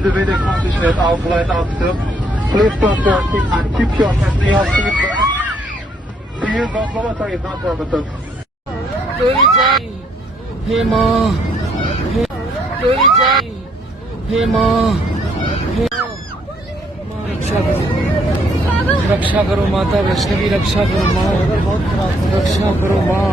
the video accomplishment of flight officer. Please stop your seat and keep your safety on seat belt. Please don't lower is not permitted. हे माँ, हे माँ, रक्षा करो माता वैष्णवी, रक्षा करो माँ, रक्षा करो माँ।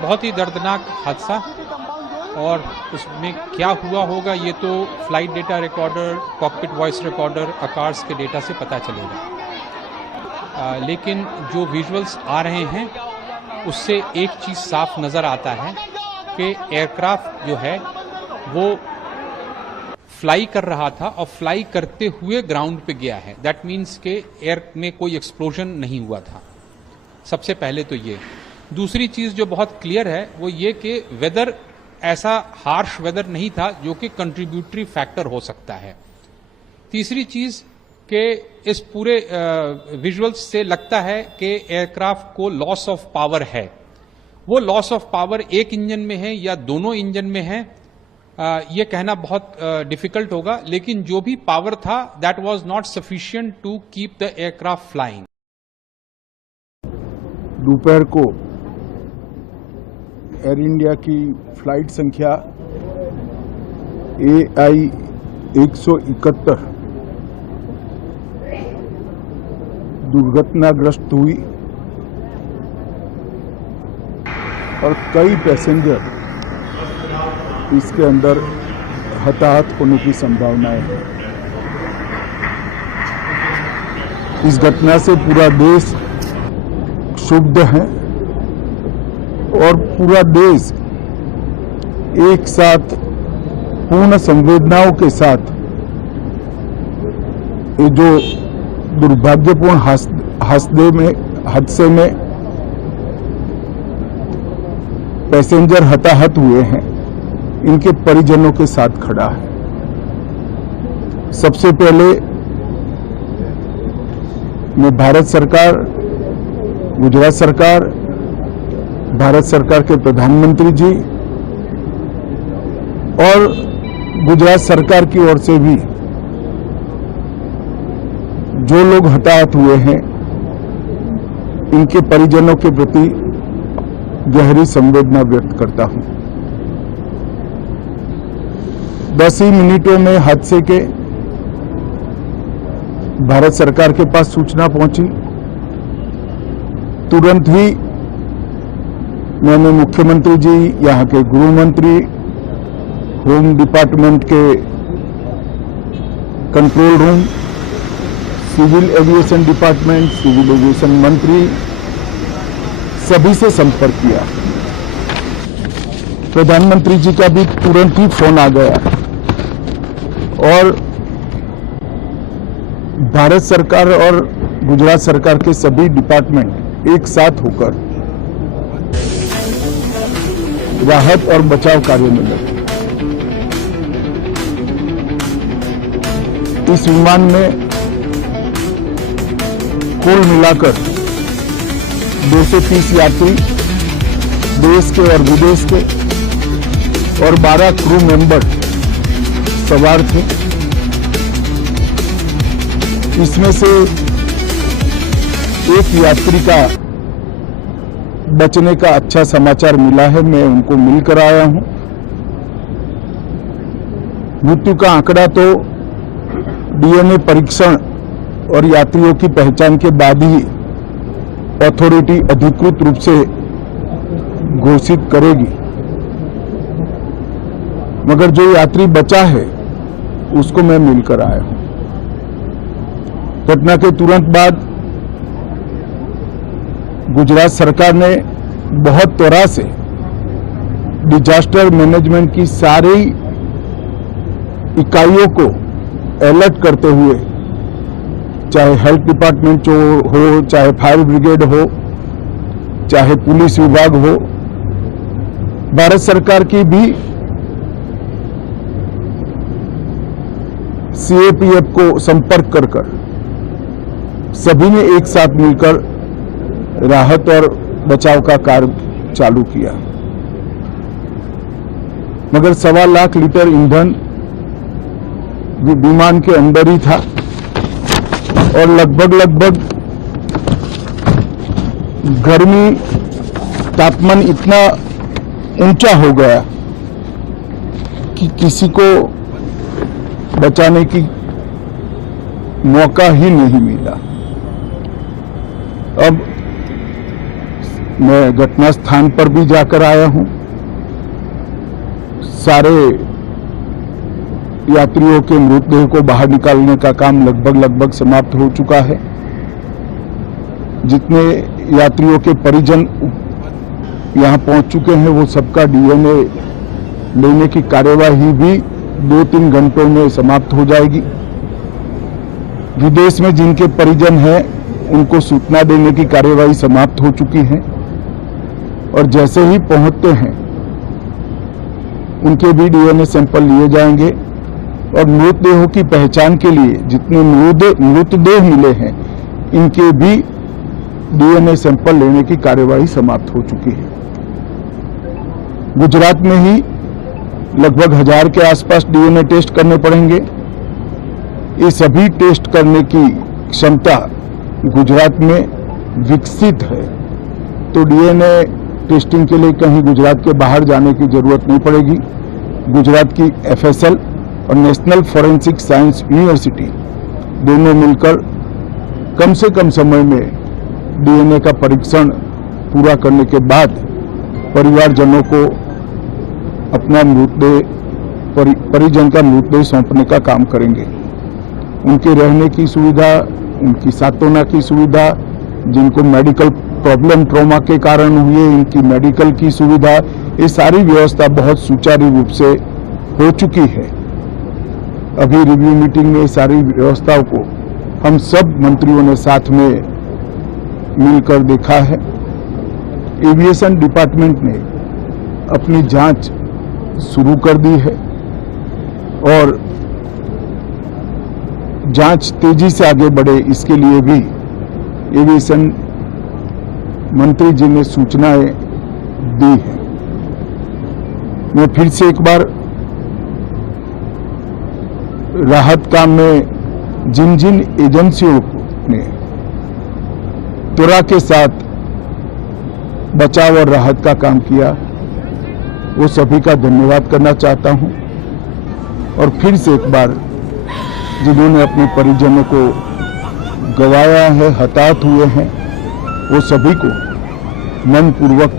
बहुत ही दर्दनाक हादसा और उसमें क्या हुआ होगा ये तो flight data recorder, cockpit voice recorder, आकाश के डेटा से पता चलेगा। लेकिन जो विजुअल्स आ रहे हैं उससे एक चीज़ साफ नज़र आता है कि एयरक्राफ्ट जो है वो फ्लाई कर रहा था और फ्लाई करते हुए ग्राउंड पे गया है। दैट मीन्स के एयर में कोई एक्सप्लोजन नहीं हुआ था। सबसे पहले तो ये। दूसरी चीज जो बहुत क्लियर है वो ये कि वेदर ऐसा हार्श वेदर नहीं था जो कि कंट्रीब्यूटरी फैक्टर हो सकता है। तीसरी चीज कि इस पूरे विजुअल्स से लगता है कि एयरक्राफ्ट को लॉस ऑफ पावर है। वो लॉस ऑफ पावर एक इंजन में है या दोनों इंजन में है ये कहना बहुत डिफिकल्ट होगा, लेकिन जो भी पावर था that was not sufficient to keep the aircraft flying. दोपहर को एयर इंडिया की फ्लाइट संख्या AI 171 दुर्घटनाग्रस्त हुई और कई पैसेंजर इसके अंदर हताहत होने की संभावनाएं है। इस घटना से पूरा देश क्षुब्ध है और पूरा देश एक साथ पूर्ण संवेदनाओं के साथ ये जो दुर्भाग्यपूर्ण हादसे में पैसेंजर हताहत हुए हैं इनके परिजनों के साथ खड़ा है। सबसे पहले मैं भारत सरकार, गुजरात सरकार, भारत सरकार के प्रधानमंत्री जी और गुजरात सरकार की ओर से भी जो लोग हताहत हुए हैं इनके परिजनों के प्रति गहरी संवेदना व्यक्त करता हूं। 10 ही मिनटों में हादसे के भारत सरकार के पास सूचना पहुंची। तुरंत ही मैंने मुख्यमंत्री जी, यहाँ के गृह मंत्री, होम डिपार्टमेंट के control room, civil aviation department, civil aviation मंत्री, सभी से संपर्क किया। प्रधानमंत्री जी का भी तुरंत ही फोन आ गया और भारत सरकार और गुजरात सरकार के सभी डिपार्टमेंट एक साथ होकर राहत और बचाव कार्य में लगे। इस विमान में कुल मिलाकर 230 यात्री देश के और विदेश के और 12 क्रू मेंबर सवार थे। इसमें से एक यात्री का बचने का अच्छा समाचार मिला है। मैं उनको मिलकर आया हूं। मृत्यु का आंकड़ा तो डीएनए परीक्षण और यात्रियों की पहचान के बाद ही अथॉरिटी अधिकृत रूप से घोषित करेगी, मगर जो यात्री बचा है उसको मैं मिलकर आया हूं। घटना के तुरंत बाद गुजरात सरकार ने बहुत त्वरा से डिजास्टर मैनेजमेंट की सारी इकाइयों को अलर्ट करते हुए, चाहे हेल्थ डिपार्टमेंट हो, चाहे फायर ब्रिगेड हो, चाहे पुलिस विभाग हो, भारत सरकार की भी सीएपीएफ को संपर्क कर सभी ने एक साथ मिलकर राहत और बचाव का कार्य चालू किया। मगर 1.25 लाख लीटर ईंधन विमान के अंदर ही था और लगभग गर्मी तापमान इतना ऊंचा हो गया कि किसी को बचाने की मौका ही नहीं मिला। अब मैं घटना स्थान पर भी जाकर आया हूं। सारे यात्रियों के मृतदेह को बाहर निकालने का काम लगभग समाप्त हो चुका है। जितने यात्रियों के परिजन यहां पहुंच चुके हैं वो सबका डीएनए लेने की कार्यवाही भी 2-3 घंटों में समाप्त हो जाएगी। विदेश में जिनके परिजन हैं उनको सूचना देने की कार्यवाही समाप्त हो चुकी है और जैसे ही पहुंचते हैं उनके भी डीएनए सैंपल लिए जाएंगे और मृतदेहों की पहचान के लिए जितने मृतदेह मिले हैं इनके भी डीएनए सैंपल लेने की कार्यवाही समाप्त हो चुकी है। गुजरात में ही लगभग 1000 के आसपास डीएनए टेस्ट करने पड़ेंगे। ये सभी टेस्ट करने की क्षमता गुजरात में विकसित है, तो डीएनए टेस्टिंग के लिए कहीं गुजरात के बाहर जाने की जरूरत नहीं पड़ेगी। गुजरात की एफएसएल और नेशनल फॉरेंसिक साइंस यूनिवर्सिटी दोनों मिलकर कम से कम समय में डीएनए का परीक्षण पूरा करने के बाद परिवारजनों को अपना मृतदेह परिजन का मृतदेह सौंपने का काम करेंगे। उनके रहने की सुविधा, उनकी सांत्वना की सुविधा, जिनको मेडिकल प्रॉब्लम ट्रॉमा के कारण हुए इनकी मेडिकल की सुविधा, ये सारी व्यवस्था बहुत सुचारू रूप से हो चुकी है। अभी रिव्यू मीटिंग में सारी व्यवस्थाओं को हम सब मंत्रियों ने साथ में मिलकर देखा है। एविएशन डिपार्टमेंट ने अपनी जांच शुरू कर दी है और जांच तेजी से आगे बढ़े इसके लिए भी एविएशन मंत्री जी ने सूचनाएं दी है। मैं फिर से एक बार राहत काम में जिन जिन एजेंसियों ने त्वरा के साथ बचाव और राहत का काम किया वो सभी का धन्यवाद करना चाहता हूं और फिर से एक बार जिन्होंने अपने परिजनों को गंवाया है, हताहत हुए हैं, वो सभी को मनपूर्वक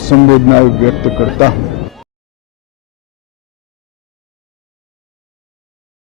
संवेदनाएं व्यक्त करता हूं।